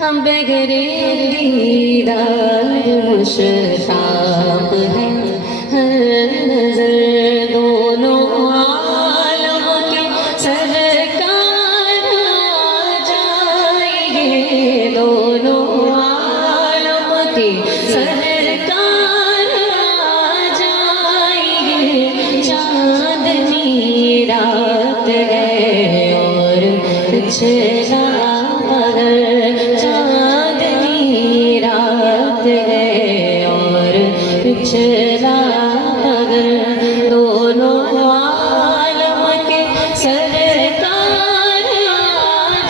ہم بغیر دیدار مشتاق ہیں، ہر نظر دونوں عالم کے سرکار آ جائیں گے، دونوں عالم کے سرکار آ جائیں گے۔ چاندنی رات ہے اور چلا اگر، چاندنی رات ہے اور چلا اگر، دونوں عالم کے سرکار آ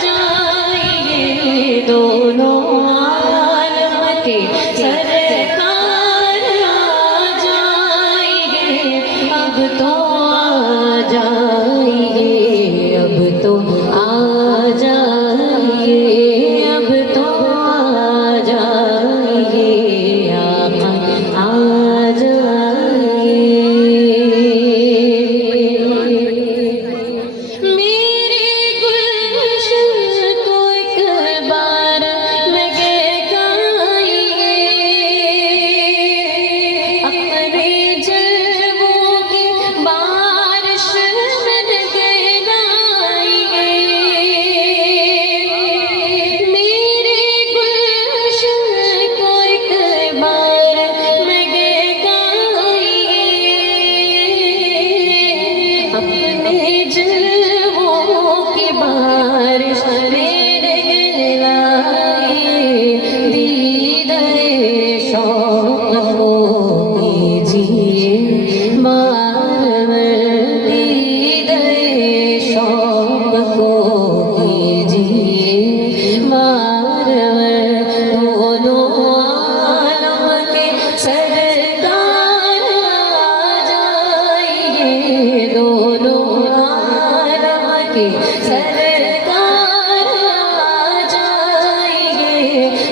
جائیں گے، دونوں عالم کے سرکار آ جائیں گے۔ اب تو آ جائیں گے، اب تو آ جائیے، اب تو آ جائیے، آقا آ جائیے۔ میرے گلشن کو ایک بار مہکائیے، اپنے جلووں کی بارش من گہرائیے۔ میرے گلشن کو ایک بار مہکائیے، اپنے جلووں کی بارش میرے لائیے۔ دیدار شوق کو کیجیے بار بار، دیدار شوق کو کیجیے بار بار، دونوں عالم کے سرکار آ جائیں گے، دونوں عالم کے سرکار آ جائیں گے۔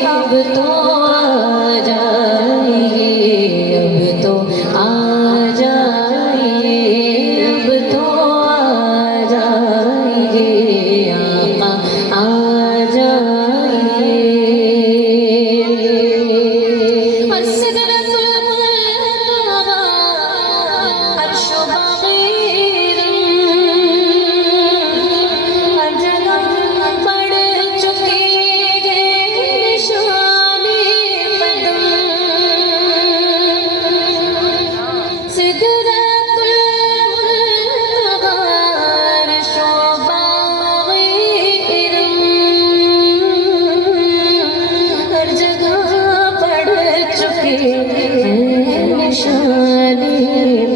اب تو آ جائیے، اب تو آ جائیے، اب تو آ جائیے، آقا آ جائیے۔ سدرۃ المنتہیٰ عرش و باغ ہر جگہ پڑ چکے ہیں نشان قدم، سدرۃ المنتہیٰ عرش و باغ ہر جگہ پڑ چکے ہیں نشان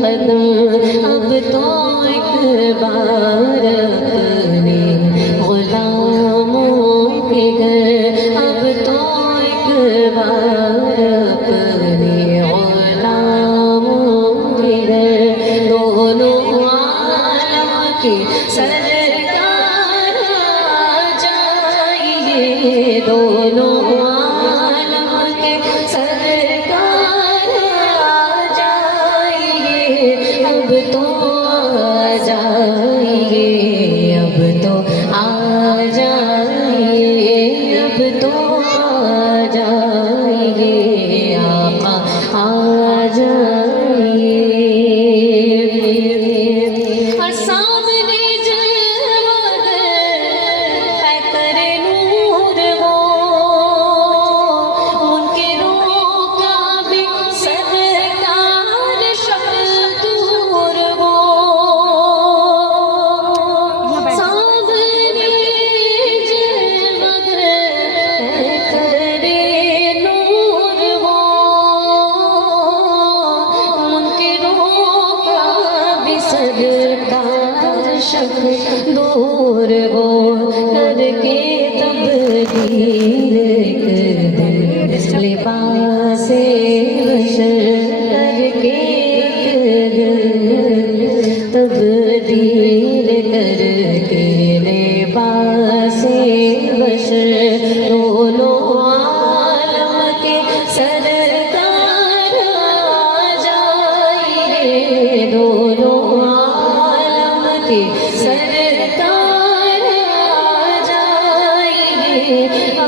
قدم۔ اب تو ایک بار اپنے غلاموں کے گھر، اب تو ایک بار اپنے غلاموں کے گھر، دونوں عالم کے سرکار آ جائیں گے، دونوں عالم کے سرکار آ جائیں گے۔ اب تو آ جائیے، اب تو آ جائیے، اب تو آ جائیے، آقا آ جائیے۔ اور سامنے جلوگر ہے کرے نور وہ، منکروں کا بھی سرکار شکل دور وہ، سامنے جلوگر ہے کرے نور وہ، منکروں کا بھی سرکار شکل دور وہ، کر کے تبدیل کر دے لباس بشر، کر کے تبدیل کر کے لباس بشر، دونوں عالم کے سرکار آ جائیں گے، دونوں عالم کے سرکار آ جائیں گے۔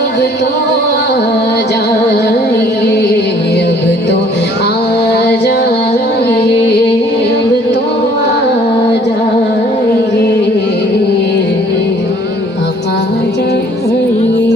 اب تو آ جائیے اب تو آ جائیے اب تو آ جائیے آقا جائیے